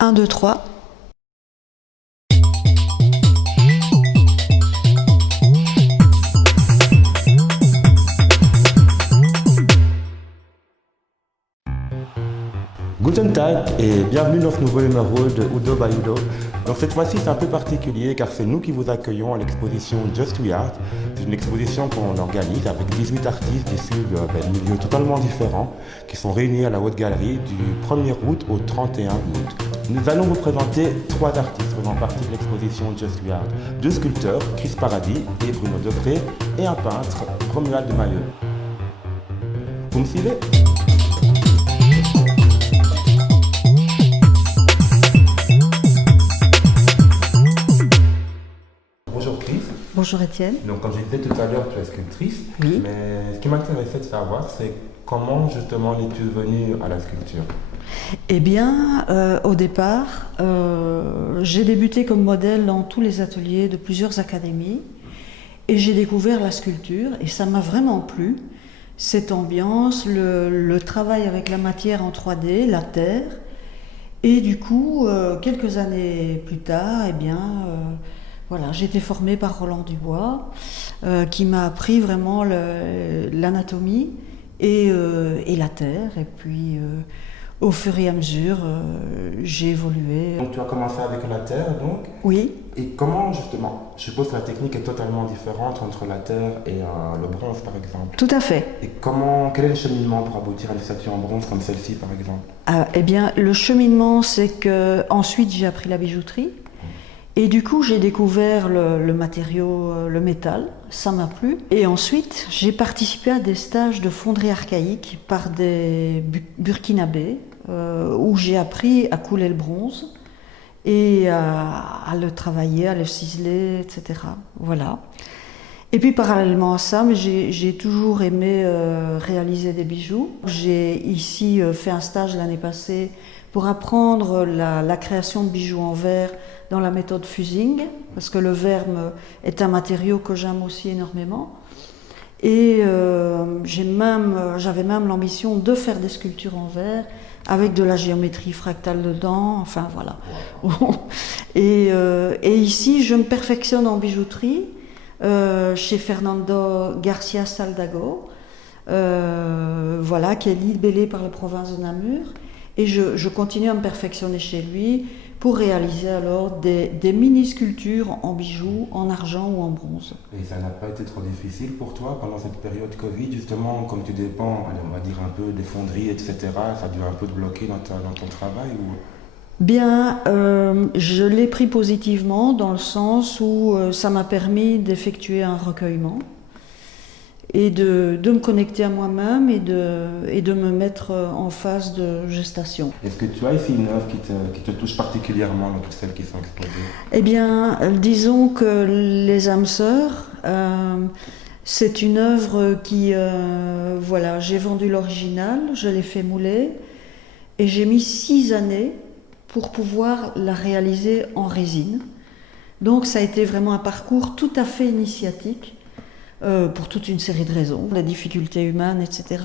1, 2, 3. Guten Tag et bienvenue dans ce nouveau numéro de Udo by Udo. Donc cette fois-ci c'est un peu particulier car c'est nous qui vous accueillons à l'exposition Just We Art. C'est une exposition qu'on organise avec 18 artistes issus de milieux totalement différents qui sont réunis à la Haute Galerie du 1er août au 31 août. Nous allons vous présenter 3 artistes faisant partie de l'exposition Just We Art. 2 sculpteurs, Chris Paradis et Bruno Depré, et un peintre, Romuald de Mailleux. Vous me suivez ? Bonjour Chris. Bonjour Étienne. Donc comme je disais tout à l'heure, tu es sculptrice. Oui. Mais ce qui m'intéressait de savoir, c'est comment justement es-tu venue à la sculpture? Eh bien, au départ, j'ai débuté comme modèle dans tous les ateliers de plusieurs académies et j'ai découvert la sculpture et ça m'a vraiment plu. Cette ambiance, le travail avec la matière en 3D, la terre. Et du coup, quelques années plus tard, eh bien, voilà, j'ai été formée par Roland Dubois, qui m'a appris vraiment l'anatomie et la terre. Et puis, au fur et à mesure, j'ai évolué. Donc tu as commencé avec la terre, donc? Oui. Et comment justement? Je suppose que la technique est totalement différente entre la terre et le bronze, par exemple. Tout à fait. Et quel est le cheminement pour aboutir à une statue en bronze comme celle-ci, par exemple? Eh bien, le cheminement, c'est que ensuite j'ai appris la bijouterie. Et du coup, j'ai découvert le matériau, le métal, ça m'a plu. Et ensuite, j'ai participé à des stages de fonderie archaïque par des burkinabés, où j'ai appris à couler le bronze et à le travailler, à le ciseler, etc. Voilà. Et puis parallèlement à ça, j'ai toujours aimé réaliser des bijoux. J'ai ici fait un stage l'année passée pour apprendre la création de bijoux en verre dans la méthode fusing, parce que le verre est un matériau que j'aime aussi énormément. Et j'avais même l'ambition de faire des sculptures en verre avec de la géométrie fractale dedans, enfin voilà. Et ici, je me perfectionne en bijouterie chez Fernando Garcia Saldago, voilà, qui est libellé par la province de Namur. Et je continue à me perfectionner chez lui pour réaliser alors des mini-sculptures en bijoux, en argent ou en bronze. Et ça n'a pas été trop difficile pour toi pendant cette période Covid, justement, comme tu dépends, allez, on va dire un peu des fonderies, etc., ça a dû un peu te bloquer dans ton travail ou... Bien, je l'ai pris positivement dans le sens où ça m'a permis d'effectuer un recueillement et de me connecter à moi-même et de me mettre en phase de gestation. Est-ce que tu as ici une œuvre qui te touche particulièrement dans toutes celles qui sont exposées? Eh bien, disons que Les âmes sœurs, c'est une œuvre qui, voilà, j'ai vendu l'original, je l'ai fait mouler et j'ai mis 6 années pour pouvoir la réaliser en résine. Donc ça a été vraiment un parcours tout à fait initiatique, pour toute une série de raisons, la difficulté humaine, etc.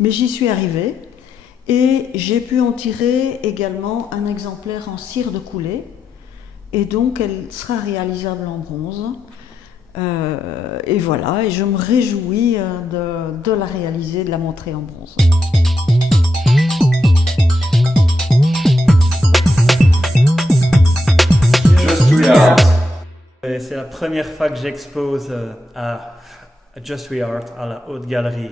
Mais j'y suis arrivée et j'ai pu en tirer également un exemplaire en cire de coulée et donc elle sera réalisable en bronze. Et voilà, et je me réjouis de la réaliser, de la montrer en bronze. Just We Art. C'est la première fois que j'expose à Just We Art à la Haute Galerie.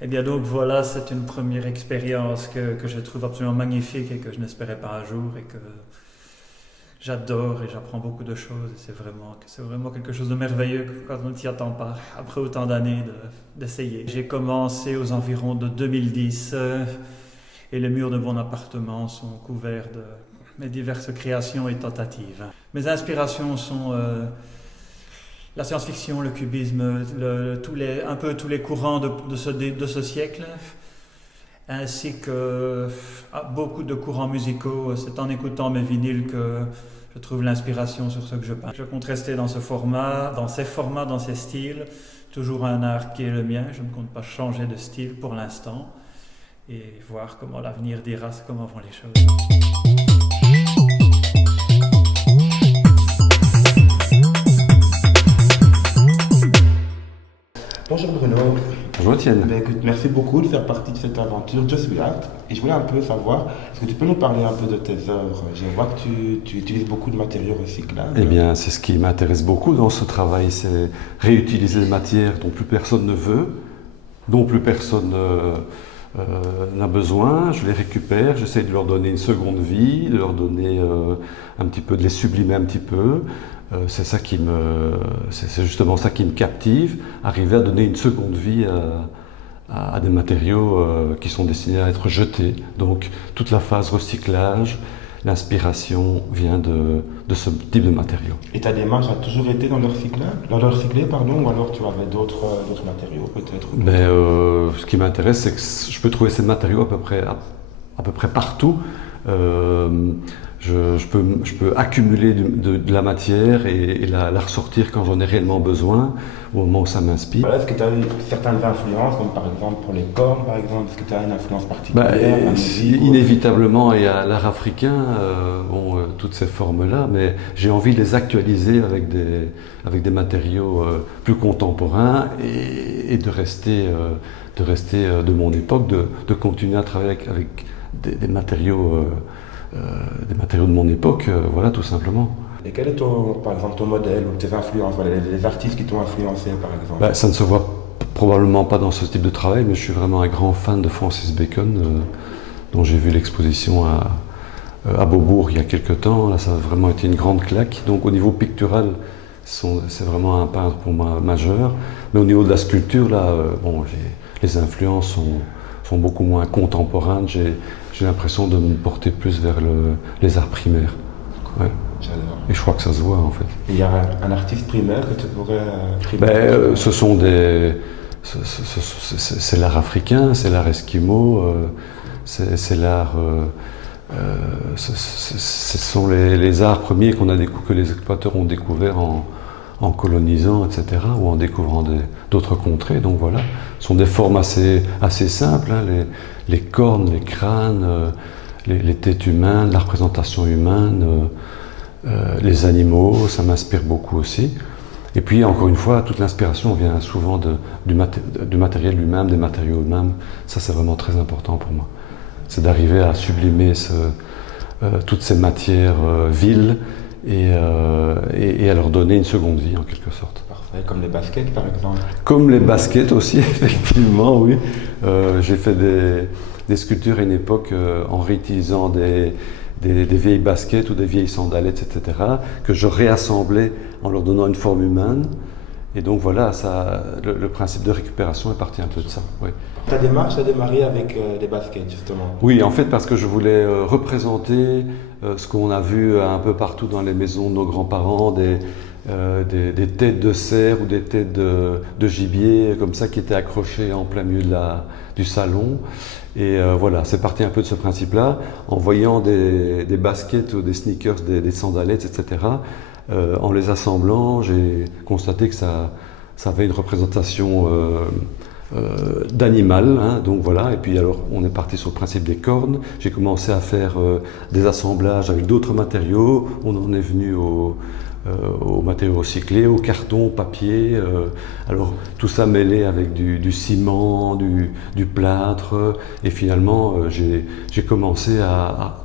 Et bien donc voilà, c'est une première expérience que je trouve absolument magnifique et que je n'espérais pas un jour et que j'adore et j'apprends beaucoup de choses. C'est vraiment quelque chose de merveilleux quand on ne s'y attend pas, après autant d'années d'essayer. J'ai commencé aux environs de 2010 et les murs de mon appartement sont couverts de mes diverses créations et tentatives. Mes inspirations sont la science-fiction, le cubisme, un peu tous les courants de ce siècle, ainsi que beaucoup de courants musicaux. C'est en écoutant mes vinyles que je trouve l'inspiration sur ce que je peins. Je compte rester dans ce format, dans ces styles, toujours un art qui est le mien. Je ne compte pas changer de style pour l'instant et voir comment l'avenir dira comment vont les choses. Bonjour Bruno. Bonjour Étienne. Ben, écoute, merci beaucoup de faire partie de cette aventure Just We Art. Et je voulais un peu savoir, est-ce que tu peux nous parler un peu de tes œuvres? Je vois que tu utilises beaucoup de matériaux recyclables. Eh bien, c'est ce qui m'intéresse beaucoup dans ce travail, c'est réutiliser des matières dont plus personne ne veut, dont plus personne n'a besoin. Je les récupère, j'essaie de leur donner une seconde vie, de leur donner un petit peu, de les sublimer un petit peu. C'est justement ça qui me captive, arriver à donner une seconde vie à des matériaux qui sont destinés à être jetés. Donc toute la phase recyclage, l'inspiration vient de ce type de matériaux. Et ta démarche a toujours été dans le recyclé, ou alors tu avais d'autres matériaux peut-être? Ce qui m'intéresse, c'est que je peux trouver ces matériaux à peu près partout. Je peux accumuler de la matière et la ressortir quand j'en ai réellement besoin, au moment où ça m'inspire. Est-ce que tu as eu certaines influences, comme par exemple pour les cornes, par exemple? Est-ce que tu as une influence particulière? Inévitablement, il y a l'art africain, toutes ces formes-là, mais j'ai envie de les actualiser avec des matériaux plus contemporains et de rester de mon époque, de continuer à travailler avec des matériaux de mon époque, voilà, tout simplement. Et quel est par exemple ton modèle ou tes influences, les artistes qui t'ont influencé par exemple? Ça ne se voit probablement pas dans ce type de travail, mais je suis vraiment un grand fan de Francis Bacon, dont j'ai vu l'exposition à Beaubourg il y a quelques temps. Là, ça a vraiment été une grande claque. Donc au niveau pictural, c'est vraiment un peintre pour moi majeur. Mais au niveau de la sculpture, là, les influences sont beaucoup moins contemporaines. J'ai l'impression de me porter plus vers les arts primaires. Ouais. J'adore. Et je crois que ça se voit en fait. Et il y a un artiste primaire que tu pourrais c'est l'art africain, c'est l'art esquimau, c'est l'art. Ce sont les arts premiers que les explorateurs ont découverts en colonisant, etc., ou en découvrant d'autres contrées. Donc voilà, ce sont des formes assez simples, hein, les cornes, les crânes, les têtes humaines, la représentation humaine, les animaux, ça m'inspire beaucoup aussi. Et puis, encore une fois, toute l'inspiration vient souvent du matériel lui-même, des matériaux eux-mêmes. Ça, c'est vraiment très important pour moi. C'est d'arriver à sublimer toutes ces matières viles et à leur donner une seconde vie, en quelque sorte. Parfait, comme les baskets, par exemple. Comme les baskets aussi, effectivement, oui. J'ai fait des sculptures à une époque en réutilisant des vieilles baskets ou des vieilles sandalettes, etc., que je réassemblais en leur donnant une forme humaine. Et donc voilà, le principe de récupération est parti un peu de ça. Oui. Ta démarche a démarré avec des baskets, justement? Oui, en fait, parce que je voulais représenter ce qu'on a vu un peu partout dans les maisons de nos grands-parents, des têtes de cerf ou des têtes de gibier, comme ça, qui étaient accrochées en plein milieu du salon. Et voilà, c'est parti un peu de ce principe-là. En voyant des baskets ou des sneakers, des sandalettes, etc., en les assemblant, j'ai constaté que ça avait une représentation d'animal, hein, donc voilà. Et puis alors, on est parti sur le principe des cornes. J'ai commencé à faire des assemblages avec d'autres matériaux. On en est venu aux matériaux recyclés, au carton, au papier. Alors tout ça mêlé avec du ciment, du plâtre. Et finalement, j'ai commencé à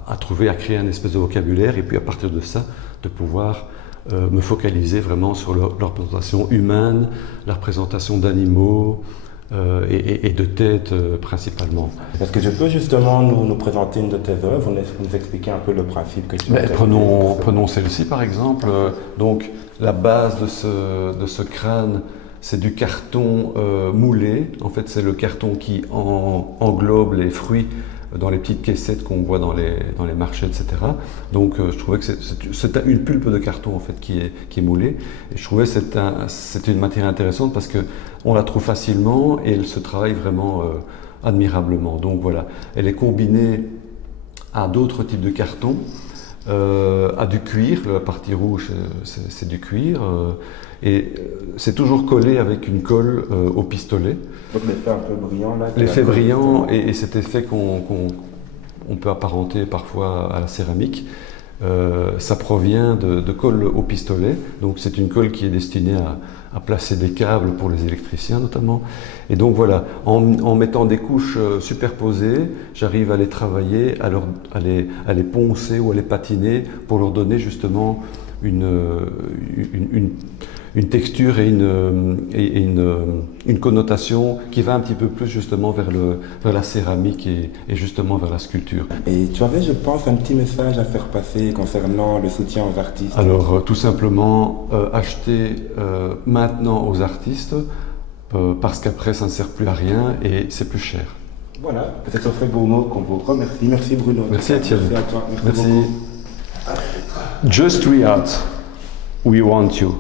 créer un espèce de vocabulaire. Et puis à partir de ça, de pouvoir me focaliser vraiment sur la représentation humaine, la représentation d'animaux et de têtes principalement. Est-ce que tu peux justement nous présenter une de tes œuvres, nous expliquer un peu le principe que tu as? Prenons celle-ci par exemple. Donc la base de ce crâne, c'est du carton moulé. En fait, c'est le carton qui englobe les fruits dans les petites caissettes qu'on voit dans les marchés, etc. Donc je trouvais que c'est une pulpe de carton en fait qui est moulée. Et je trouvais que c'était une matière intéressante parce qu'on la trouve facilement et elle se travaille vraiment admirablement. Donc voilà, elle est combinée à d'autres types de cartons, à du cuir. La partie rouge, c'est du cuir. Et c'est toujours collé avec une colle au pistolet. Donc l'effet un peu brillant là. L'effet brillant et cet effet qu'on peut apparenter parfois à la céramique, ça provient de colle au pistolet. Donc c'est une colle qui est destinée à placer des câbles pour les électriciens notamment. Et donc voilà, en mettant des couches superposées, j'arrive à les travailler, à les poncer ou à les patiner pour leur donner justement une texture et une connotation qui va un petit peu plus justement vers la céramique et justement vers la sculpture. Et tu avais, je pense, un petit message à faire passer concernant le soutien aux artistes. Alors tout simplement, acheter maintenant aux artistes parce qu'après ça ne sert plus à rien et c'est plus cher. Voilà, c'est sur ces beaux mots qu'on vous remercie. Merci Bruno. Merci Étienne. Merci à toi. Merci. Beaucoup. Just Reart, we want you.